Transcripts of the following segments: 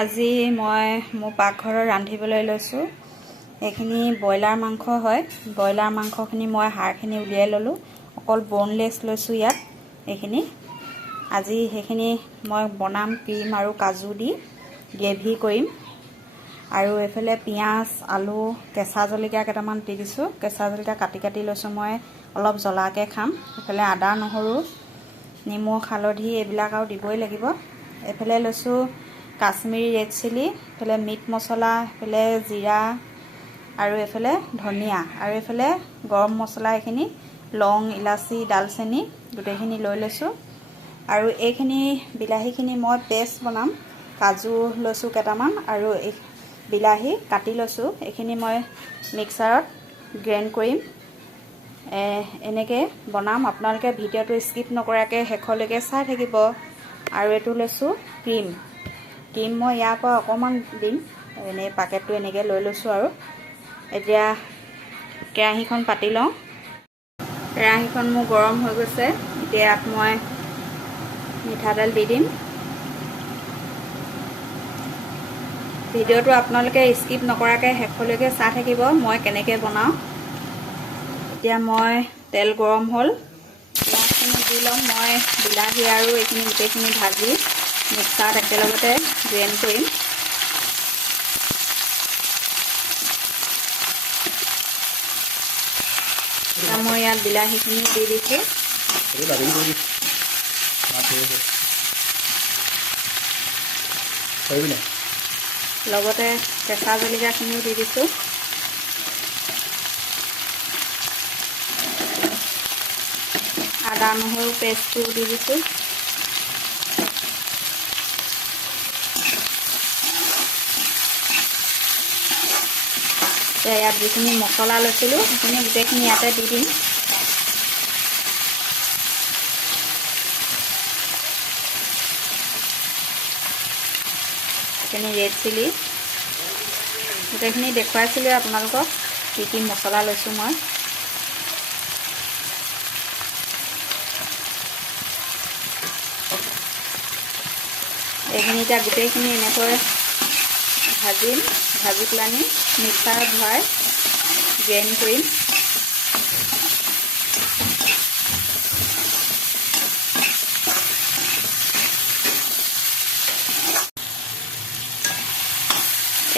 আজি মই মোৰ পাকঘৰত ৰান্ধিবলৈ লৈছোঁ। এইখিনি ব্ৰইলাৰ মাংস হয়। ব্ৰইলাৰ মাংসখিনি মই হাড়খিনি উলিয়াই ল'লোঁ। অকল বনলেছ লৈছোঁ ইয়াত। এইখিনি আজি সেইখিনি মই বনাম ক্ৰীম আৰু কাজু দি গ্ৰেভি কৰিম। আৰু এইফালে পিঁয়াজ, আলু, কেঁচা জলকীয়া কেইটামান দি দিছোঁ। কেঁচা জলকীয়া কাটি কাটি লৈছোঁ মই, অলপ জ্বলাকৈ খাম। এইফালে আদা, নহৰু, নিমখ, হালধি এইবিলাক আৰু দিবই লাগিব। এইফালে লৈছোঁ কাশ্মীৰী ৰেড চিলি, এইফালে মিট মছলা, এইফালে জিৰা আৰু এইফালে ধনিয়া আৰু এইফালে গৰম মছলা, এইখিনি লং, ইলাচি, ডালচেনি গোটেইখিনি লৈ লৈছোঁ। আৰু এইখিনি বিলাহীখিনি মই পেষ্ট বনাম। কাজু লৈছোঁ কেইটামান আৰু এই বিলাহী কাটি লৈছোঁ। এইখিনি মই মিক্সাৰত গ্ৰাইণ্ড কৰিম। এনেকৈ বনাম। আপোনালোকে ভিডিঅ'টো স্কিপ নকৰাকৈ শেষলৈকে চাই থাকিব। আৰু এইটো লৈছোঁ ক্ৰীম মই ইয়াৰ পৰা অকণমান দিম। এনেই পেকেটটো এনেকৈ লৈ লৈছোঁ। আৰু এতিয়া কেৰাহীখন পাতি লওঁ। কেৰাহীখন মোৰ গৰম হৈ গৈছে। এতিয়া ইয়াত মই মিঠাতেল দি দিম। ভিডিঅ'টো আপোনালোকে স্কিপ নকৰাকৈ শেষলৈকে চাই থাকিব মই কেনেকৈ বনাওঁ। এতিয়া মই তেল গৰম হ'ল, পিঁয়াজখিনি দি ল'ম। মই বিলাহী আৰু এইখিনি গোটেইখিনি ভাজি মিক্সাৰত একেলগতে গ্ৰাইণ্ড কৰিম। মই ইয়াত বিলাহীখিনি দি দিছোঁ। লগতে কেঁচা জলকীয়াখিনিও দি দিছোঁ। আদা নহৰু পেষ্টটো দি দিছোঁ। এতিয়া ইয়াত যিখিনি মছলা লৈছিলোঁ সেইখিনি গোটেইখিনি ইয়াতে দি দিম। এইখিনি ৰেড চিলি গোটেইখিনি দেখুৱাইছিলোঁ আপোনালোকক কি মছলা লৈছোঁ মই। এইখিনি এতিয়া গোটেইখিনি এনেকৈ ভাজিম। ভাজি পেলানি মিক্সাৰত ভৰাই গ্ৰাইণ্ড কৰিম।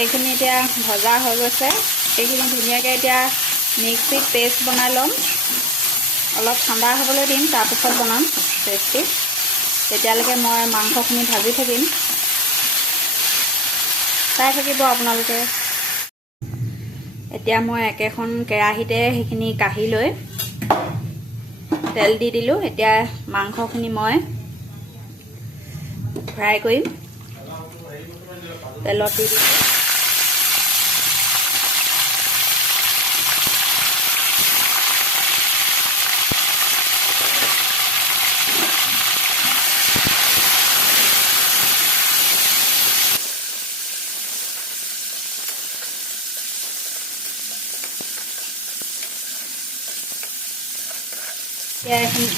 এইখিনি এতিয়া ভজা হৈ গৈছে। এইখিনি ধুনীয়াকৈ এতিয়া মিক্সিত পেষ্ট বনাই ল'ম। অলপ ঠাণ্ডা হ'বলৈ দিম, তাৰপিছত বনাম পেষ্টটো। তেতিয়ালৈকে মই মাংসখিনি ভাজি থাকিম, চাই থাকিব আপোনালোকে। এতিয়া মই একেখন কেৰাহীতে সেইখিনি কাঢ়ি লৈ তেল দি দিলোঁ। এতিয়া মাংসখিনি মই ফ্ৰাই কৰিম। তেলত দি দিছোঁ।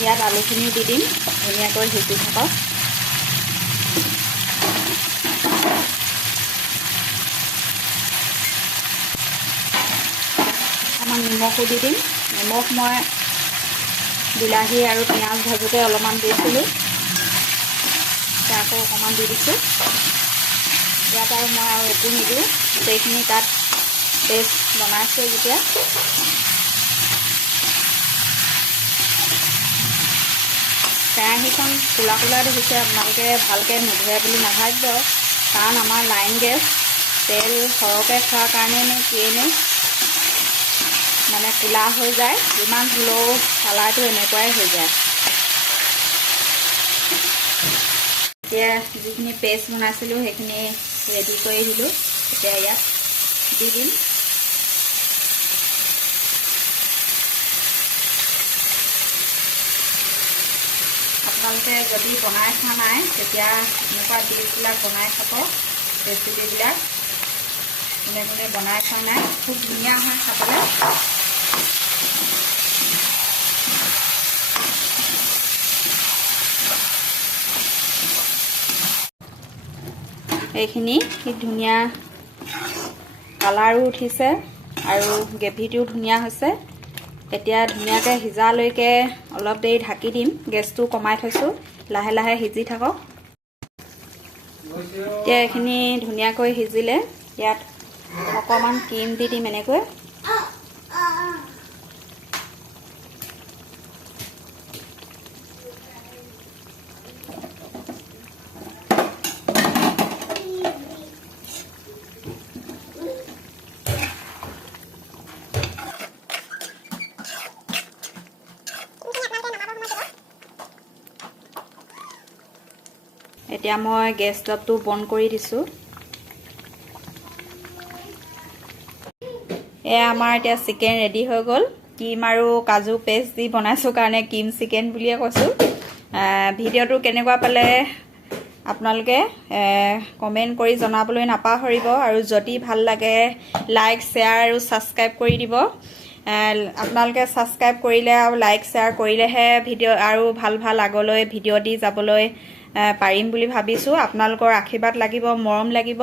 ইয়াত আলুখিনিও দি দিম, ধুনীয়াকৈ সিজি থাকক। অকণমান নিমখো দি দিম। নিমখ মই বিলাহী আৰু পিঁয়াজ ভাজোঁতে অলপমান দিছিলোঁ, এতিয়া আকৌ অকণমান দি দিছোঁ। ইয়াত আৰু মই আৰু একো নিদিওঁ। গোটেইখিনি তাত পেষ্ট বনাইছোঁ যেতিয়া। কেৰাহীখন কোলা কোলা দেখিছে, আপোনালোকে ভালকৈ নুধুৱে বুলি নাভাবিব, কাৰণ আমাৰ লাইন গেছ, তেল সৰহকৈ খোৱাৰ কাৰণেই নে কিয়েই মানে কোলা হৈ যায়। যিমান ধুলেও কালাৰটো এনেকুৱাই হৈ যায়। এতিয়া যিখিনি পেষ্ট বনাইছিলোঁ সেইখিনি ৰেডি কৰি দিলোঁ। এতিয়া ইয়াত দি দিম। আপোনালোকে যদি বনাই খোৱা নাই তেতিয়া এনেকুৱা ডিছবিলাক বনাই খাব। ৰেচিপিবিলাক কোনে কোনে বনাই খোৱা নাই, খুব ধুনীয়া হয় খাবলৈ। এইখিনি কি ধুনীয়া কালাৰো উঠিছে আৰু গ্ৰেভিটোও ধুনীয়া হৈছে। এতিয়া ধুনীয়াকৈ সিজালৈকে অলপ দেৰি ঢাকি দিম। গেছটো কমাই থৈছোঁ, লাহে লাহে সিজি থাকক। এতিয়া এইখিনি ধুনীয়াকৈ সিজিলে ইয়াত অকণমান ক্ৰীম দি দিম এনেকৈ। এতিয়া মই গেছ ষ্টভটো বন্ধ কৰি দিছোঁ। এয়া আমাৰ এতিয়া চিকেন ৰেডি হৈ গ'ল। ক্ৰীম আৰু কাজু পেষ্ট দি বনাইছোঁ কাৰণে ক্ৰীম চিকেন বুলিয়ে কৈছোঁ। ভিডিঅ'টো কেনেকুৱা পালে আপোনালোকে কমেণ্ট কৰি জনাবলৈ নাপাহৰিব, আৰু যদি ভাল লাগে লাইক শ্বেয়াৰ আৰু ছাবস্ক্ৰাইব কৰি দিব। আপোনালোকে ছাবস্ক্ৰাইব কৰিলে আৰু লাইক শ্বেয়াৰ কৰিলেহে ভিডিঅ' আৰু ভাল ভাল আগলৈ ভিডিঅ' দি যাবলৈ পাৰিম বুলি ভাবিছোঁ। আপোনালোকৰ আশীৰ্বাদ লাগিব, মৰম লাগিব।